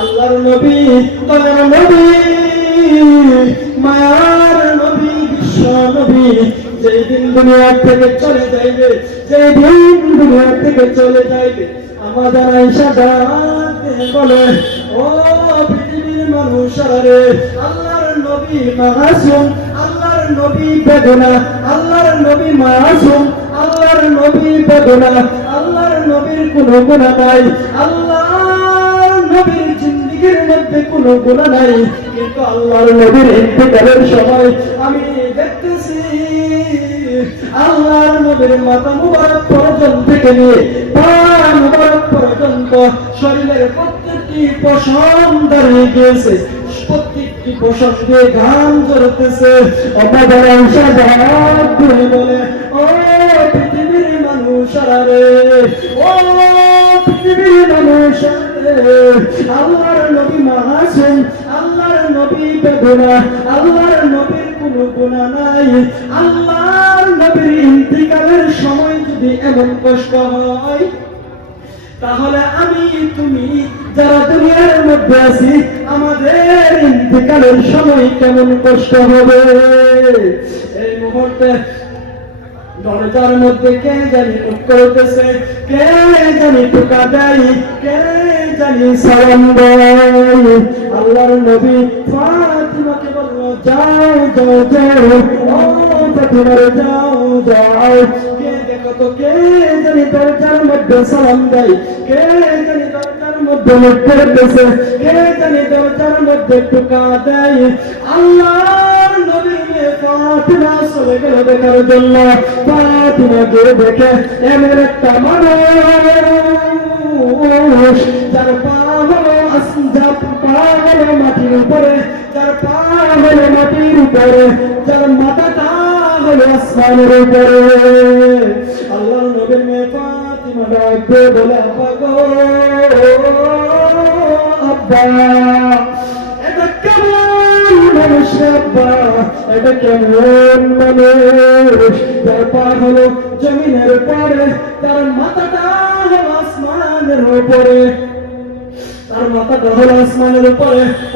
আল্লাহর নবী, দয়ার নবী, মায়ার নবী, বিশ্ব নবী। যেই দিন দুনিয়া থেকে চলে যাইবে যেই দিন দুনিয়া থেকে চলে যাইবে, আমাদের বলে, ও পৃথিবীর মানুষরা রে, আল্লাহর নবী মাসুম আল্লাহর নবী বেদনা আল্লাহর নবী মাসুম আল্লাহর নবী বেদনা আল্লাহর নবীর কোনো গুণা নাই আল্লাহর নবীর জিন্দিগির মধ্যে কোনো গুণা নাই, কিন্তু আল্লাহর নবীর ইন্তেকালের সময় আমি দেখতেছি, আল্লাহর নবীর মাথা মুবারক পর্যন্ত থেকে নিয়ে পা মুবারক পর্যন্ত শরীরের প্রত্যেকটি পশম দাঁড়িয়ে গিয়েছে, প্রত্যেকটি পশম দিয়ে ঘাম ঝরতেছে অপাদার সাজাত করে বলে, ও পৃথিবীর মানুষরা রে, ও পৃথিবীর মানুষরা রে আল্লাহর বেদনা আল্লাহর নবীর কোনো গুণা নাই। আল্লাহর নবীর ইন্তিকালের সময় যদি এমন কষ্ট হয়, তাহলে আমি, তুমি, যারা দুনিয়ার মধ্যে আছি, আমাদের ইন্তিকালের সময় কেমন কষ্ট হবে? এই মুহূর্তে দরজার মধ্যে কে জানি করতেছে? কে জানি টোকা দেয়? কে জানি সালাম দেয়? আল্লাহর নবী ফাতিমাকে বলল, যাও যাও যাও। ও ফাতিমারে, যাও যাও। কে দেখো তো, কে জানি দরজার মধ্যে সালাম দেয়? কে জানি দরজার মধ্যে মুখ করতেছে? কে জানি দরজার মধ্যে টোকা দেয়? আল্লাহর নবী ফাতিমা চলে গেল দেখার জন্য। ফাতিমা গিয়ে দেখে মাটির উপরে, যার পা হলো মাটির উপরে, যার মাথাটা হলো আসমানের উপরে। আল্লাহ নবীর মেয়ে ফাতিমা বলে, আব্বা আব্বা, এটা কেমন মানুষ তার পা হলো জমিনের পরে তার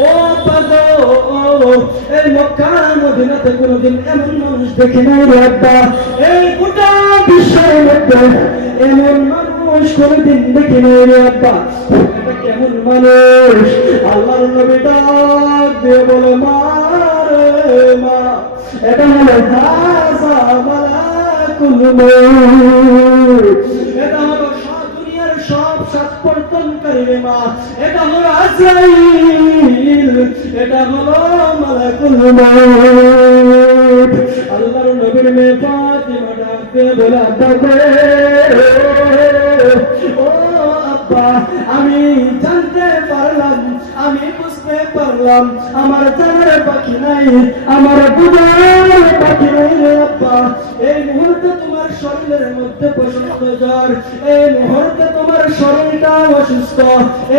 ও পাগো এই মক্কা মদিনাতে কোনোদিন এমন মানুষ দেখি নাই রে এই গোটা বিশ্বের মধ্যে এমন মানুষ দেখি আব্বা। কেমন মানুষ? আল্লাহর নবী বলে, মা মা, এটা হলো এটা হলো সব সাত পর্তনকারী রে মা। এটা হলো এটা হলো মালাকুল মউত। আল্লাহর নবীর মেয়ে ফাতিমা ডাক দিয়ে বলে, আব্বা ও আব্বা, আমি জানতে পারলাম, আমি বুঝতে পারলাম, আমার জানার পাখি নাই, আমার বুঝার পাখি নাই আব্বা। এই মুহূর্তে তোমার শরীরের মধ্যে প্রশস্ত জ্বর, এই মুহূর্তে তোমার শরীরটা অসুস্থ,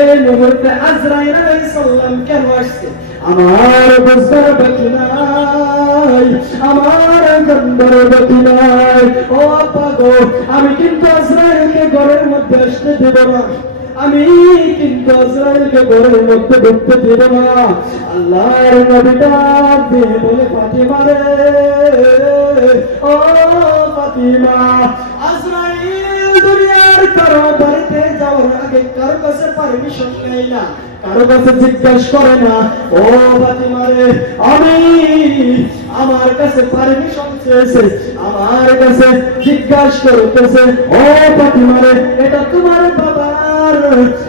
এই মুহূর্তে আজরাইল আলাইহিস সালাম কেন আসছে? আমার বুঝার পাখি নাই। পাখি নাই ও পাগল আমি কিন্তু আজরাইলকে ঘরের মধ্যে আসতে দেব না। আমি কিন্তু আজরাইলকে ঘরের মধ্যে ঢুকতে দেব না। আল্লাহর নবী দিয়ে বলে, ফাতিমা রে। ও ফাতিমা, আজরাইল দুনিয়ার কারও বাড়িতে যাওয়ার আগে কারও কাছে পারমিশন নেই না, কারও কাছে জিজ্ঞাসা করে না, ও ফাতিমা রে আমি আমার কাছে পারমিশন চেয়েছে, আমার কাছে জিজ্ঞাসা করতেছে, ও ফাতিমা রে এটা তোমার বাবার,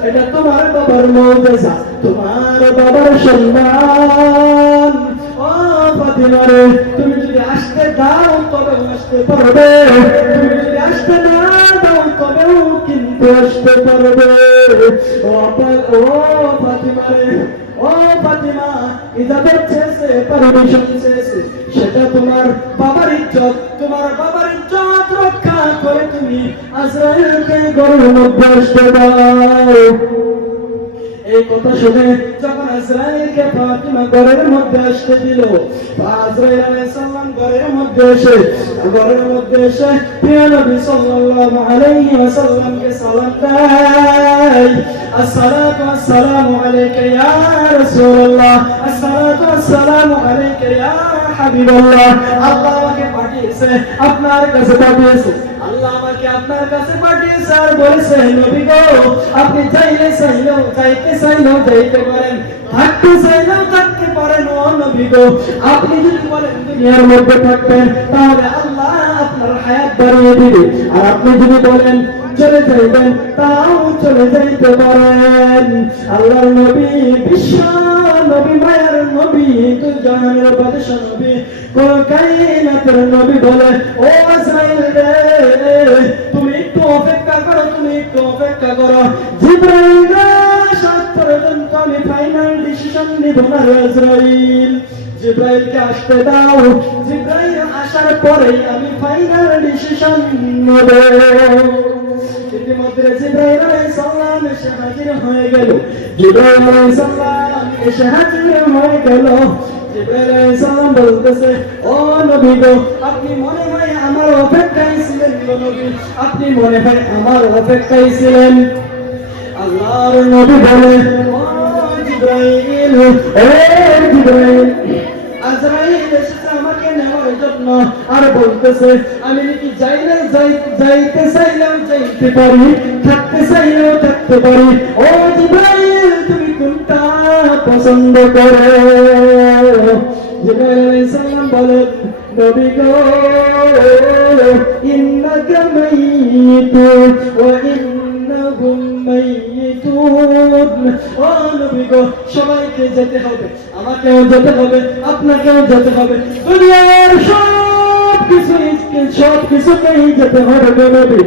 এটা তোমার বাবার মৌজা তোমার বাবার সম্মান। ও তুমি যদি আসতে দাও, তবে আসতে পারবে। তুমি যদি আসতে না দাও, তবেও কিন্তু আসতে পারবে। ও ও ও ফাতিমা, ইজাজত চেয়েছে পারমিশন চেয়েছে। সেটা তোমার বাবার ইজ্জত। তোমার বাবার ইজ্জত রক্ষা করে তুমি আজরাইলকে গরুর মধ্যে দাও। এই কথা শুনে আজরাইলকে ফাতিমা ঘরের মধ্যে আসতে দিল। আজরাইল আলাইহিস সালাম ঘরের মধ্যে এসে, ঘরের মধ্যে এসে প্রিয় নবী সাল্লাল্লাহু আলাইহি ওয়াসাল্লামকে সালাম দেয়। আসসালাতু ওয়াসসালামু আলাইকা ইয়া রাসূলুল্লাহ, আসসালাতু ওয়াসসালামু আলাইকা ইয়া হাবিবাল্লাহ। আল্লাহ আমাকে পাঠিয়েছে, আপনার কাছে পাঠিয়েছে। আল্লাহ আপনার কাছে পাঠিয়েছে আর বলেছে, নবী গো, আপনি চাইলে চাইলেও চাইতে চাইলেও চাইতে পারেন, থাকতে চাইলেও থাকতে পারেন, ও নবী গো। আপনি যদি বলেন দুনিয়ার মধ্যে থাকবেন, তাহলে আল্লাহ আপনার হায়াত বাড়িয়ে দিবে। আর আপনি যদি বলেন চলে যাইবেন তাও চলে যাইতে পারেন আল্লাহর নবী বিশ্ব নবী, মায়ের নবী তুই জাহানের বাদশা নবী কোন কাইনাতের নবী বলে, ও আজরাইল রে, তুমি একটু অপেক্ষা করো, তুমি একটু অপেক্ষা করো। জিব্রাইল সাত পর্যন্ত আমি ফাইনাল ডিসিশন নিব না জিব্রাইলকে আসতে দাও। জিব্রাইল আসার পরেই আমি ফাইনাল ডিসিশন নেব। এসে হয়ে এসে হয়ে আপনি মনে হয় আমার অপেক্ষায় ছিলেন আপনি মনে হয় আমার অপেক্ষায় ছিলেন আল্লাহর নবী বলে ও জিব্রাইল ও জিব্রাইল আজরাইল এসেছে আমাকে নেওয়ার জন্য আর বলতেছে ও জিব্রাইল তুমি পছন্দ করো? জিব্রাইল নবী গো ইন্নাকা মাইয়িতুন ওয়া সবাইকে যেতে হবে, আমাকেও যেতে হবে, আপনাকেও যেতে হবে। দুনিয়ার সব কিছু যেতে হবে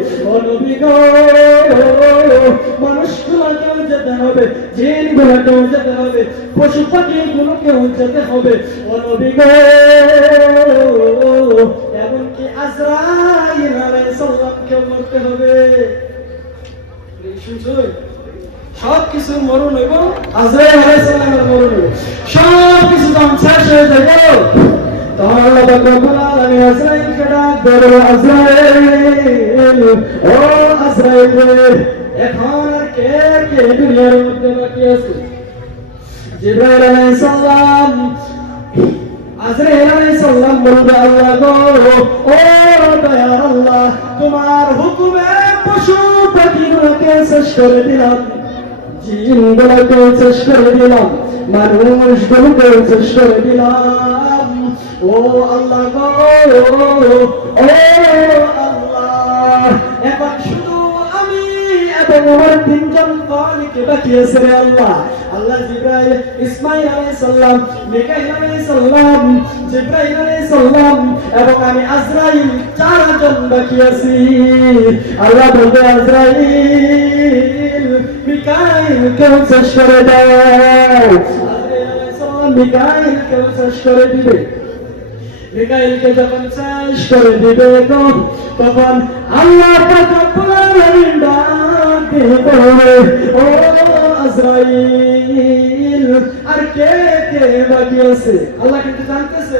মানুষগুলোকেও যেতে হবে, জিনগুলোকেও যেতে হবে পশু পাখিগুলোকেও যেতে হবে। ও এমনকি আজরাইল আলাইহিস সালামকেও মরতে হবে। সব কিছু মরণ হইব আজরাইল আলাইহিস মরণ সব কিছু যখন হয়ে যাবে আল্লাহ এখন কে কে দুনিয়ার মধ্যে বাকি আছে? জিব্রাইল আলাইহিস সালাম আজরাইল আলাইহিস বলবে ও দয়ার পাখিগুলোকে শেষ করে দিলাম জিনগুলোকে শেষ করে দিলাম মানুষগুলোকে শেষ করে দিলাম। ও আল্লাহ ও আল্লাহ আমার তিনজন কলিকে বাকি রে আল্লাহ। আল্লাহ জিব্রাইল, ইসমাইল আলাইহিস সালাম, মিকাইল জিব্রাইল আলাইহিস এবং আমি আজরাইল চারজন বাকি আছি আল্লাহ বলবে, আজরাইল, মিকাইল কেউ শেষ করে দাও। মিকাইল কেউ শেষ করে দিবে। মিকাইলকে যখন শেষ করে দিবে তখন আল্লাহ পাক রব্বুল দিয়ে বলবে ও আজরাইল আর কে কে বাকি আছে? আল্লাহ কিন্তু জানতেছে।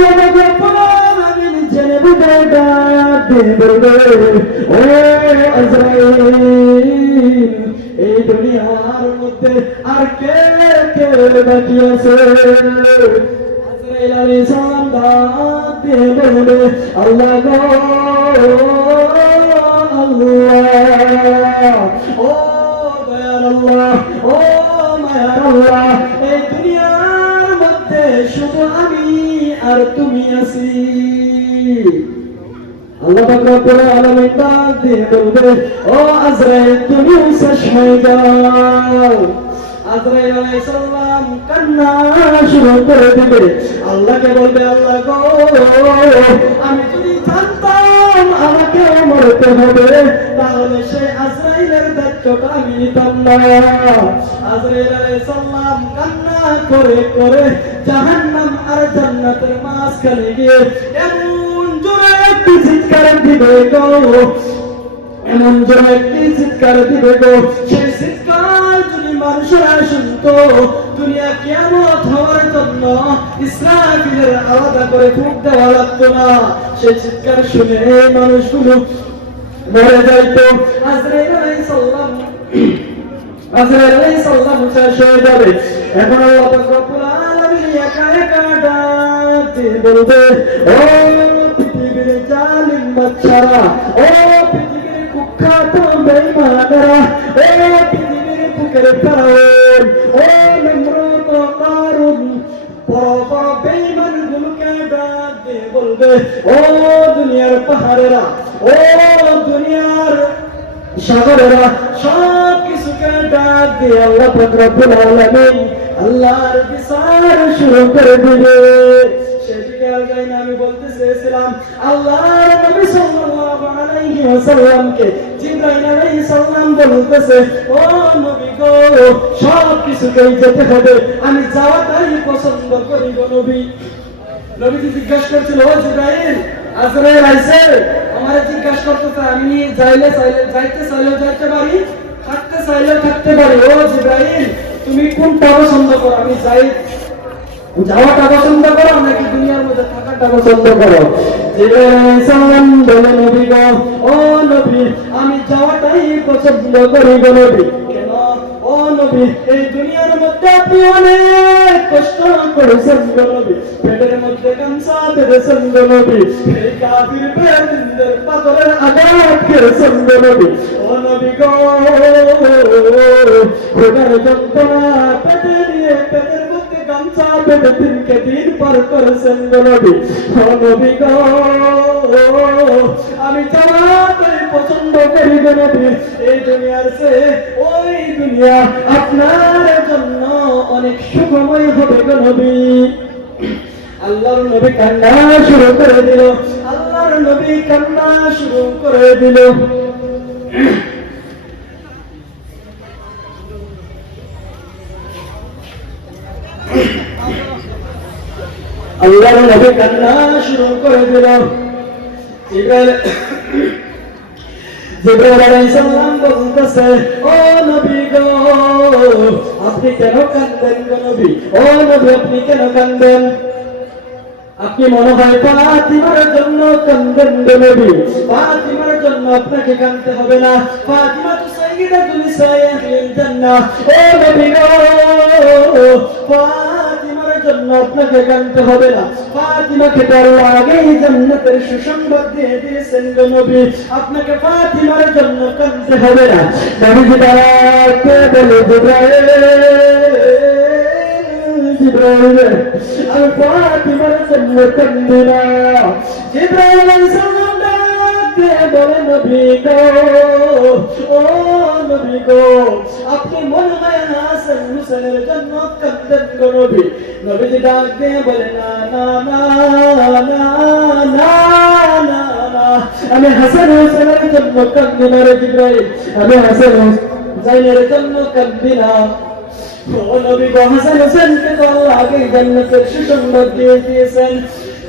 জেনে বুঝে ডাক দিয়ে বলবে, ও আজরাইল এই দুনিয়ার মধ্যে আর কে কে বাকি আছে? আজরাইল আলাইহিস সালাম ডাক দিয়ে আল্লাহ ও আল্লাহ, ও আর তুমি আছি। আল্লাহ পাক রব্বুল আলামিন ডাক দিয়ে বলবে, ও আজরাইল, তুমি শেষ হয়ে যাও। আজরাইল আল্লাহকে বলবে, আল্লাহ আমি যদি জানতাম আমাকে মরতে হবে, তাহলে সেই আজরাইলের এমন জোরে একটি চিৎকার দিবে গো সেই চিৎকার যদি মানুষেরা শুনতো দুনিয়া কিয়ামত হওয়ার জন্য ইসরাফিলের আলাদা করে ফুক দেওয়া লাগতো না সেই চিৎকার শুনে মানুষগুলো মরে যাইতো আজরাইল আলাইহিস সালাম আজরাইল আলাইহিস সালাম শেষ হয়ে যাবে। এখন আল্লাহ পাক রব্বুল আলামিন একা একা ডাক দিয়ে বলবে ও পৃথিবীর জালিম বাচ্চারা ও পৃথিবীর কুখ্যাত বেঈমানেরা ও পৃথিবীর বুকের ফেরাউন ও নমরুদ ও কারুন বড় বড় বেঈমান গুলোকে বলবে ও দুনিয়ার পাহাড়েরা ও সব কিছুকে আমি বলতে চেয়েছিলাম, আল্লাহর নবী সাল্লাল্লাহু আলাইহি ওয়াসাল্লামকে বলতেছে, ও নবী গো সব কিছুকেই যেতে হবে, আমি যাওয়াটাই পছন্দ করি নবী। নবীজি জিজ্ঞাসা করছিল, ও জিব্রাইল, আজরাইল আইছে? আমারে জিজ্ঞাসা করতেছে, আমি যাইলে চাইলে যাইতে চাইলে যাইতে পারি, থাকতে চাইলে থাকতে পারি। ও জিব্রাইল, তুমি কোনটা পছন্দ করো? আমি যাই যাওয়াটা পছন্দ করো নাকি দুনিয়ার মধ্যে থাকাটা পছন্দ করো? ও নবী, আমি যাওয়াটাই পছন্দ করি নবী। নবী এই দুনিয়ার মধ্যে আপনি অনেক কষ্ট করেছেন গো নবী। পেটের মধ্যে গামছা বেঁধেছেন গো নবী। এই কাফির বেদিনদের পাথরের আঘাত খেয়েছেন গো নবী। ও নবী গো, খোদার যন্ত্রণা পেটে নিয়ে পেটের মধ্যে গামছা বেঁধে দিনকে দিন পার করেছেন গো নবী। ও নবী গো, আমি যাওয়াটাই পছন্দ করি গো নবী। এই দুনিয়ার সে ওই দুনিয়া আপনার জন্য অনেক সুখময় হবে গো নবী। আল্লাহর নবী কান্না শুরু করে দিল। আল্লাহর নবী কান্না শুরু করে দিল। আল্লাহর নবী কান্না শুরু করে দিল। জিব্রাইল জিব্রাইল আলাইহিস সালাম বলতেছে, ও নবী আপনি কেন কান্দেন নবী? ও নবী, আপনি কেন কান্দেন আপনি মনে হয় ফাতিমার জন্য কান্দেন নবী। ফাতিমার জন্য আপনাকে কানতে হবে না। ফাতিমা তো সাইয়্যিদাতুল নিসাইয়্যিল জান্নাহ। ও নবী গো জন্য আপনাকে কাঁদতে হবে না। ফাতিমাকে আল্লাহ আগেই জান্নাতের সুসংবাদ দিয়ে দিয়েছেন নবী। আপনাকে ফাতিমার জন্য কাঁদতে হবে না। নবীজি ডাকতে বলে, জিব্রাইল আমি ফাতিমার জন্য কান্দি না। জিব্রাইল আলাইহিস ডাক বলে নবী গো, ও নবী গো, আপনি মনে হয় হাসান হুসেনের জন্য কান্দেন গো নবী? নবীজি ডাক দিয়ে বলে, না না না না না আমি হাসান হুসেনের জন্য কান্দি না রে জিব্রাইল। আমি হাসান হুসাইনের জন্য কান্দি না। ও নবী গো, হাসান হুসেনকে তো আল্লাহ জান্নাতের সুসংবাদ দিয়ে দিয়েছেন।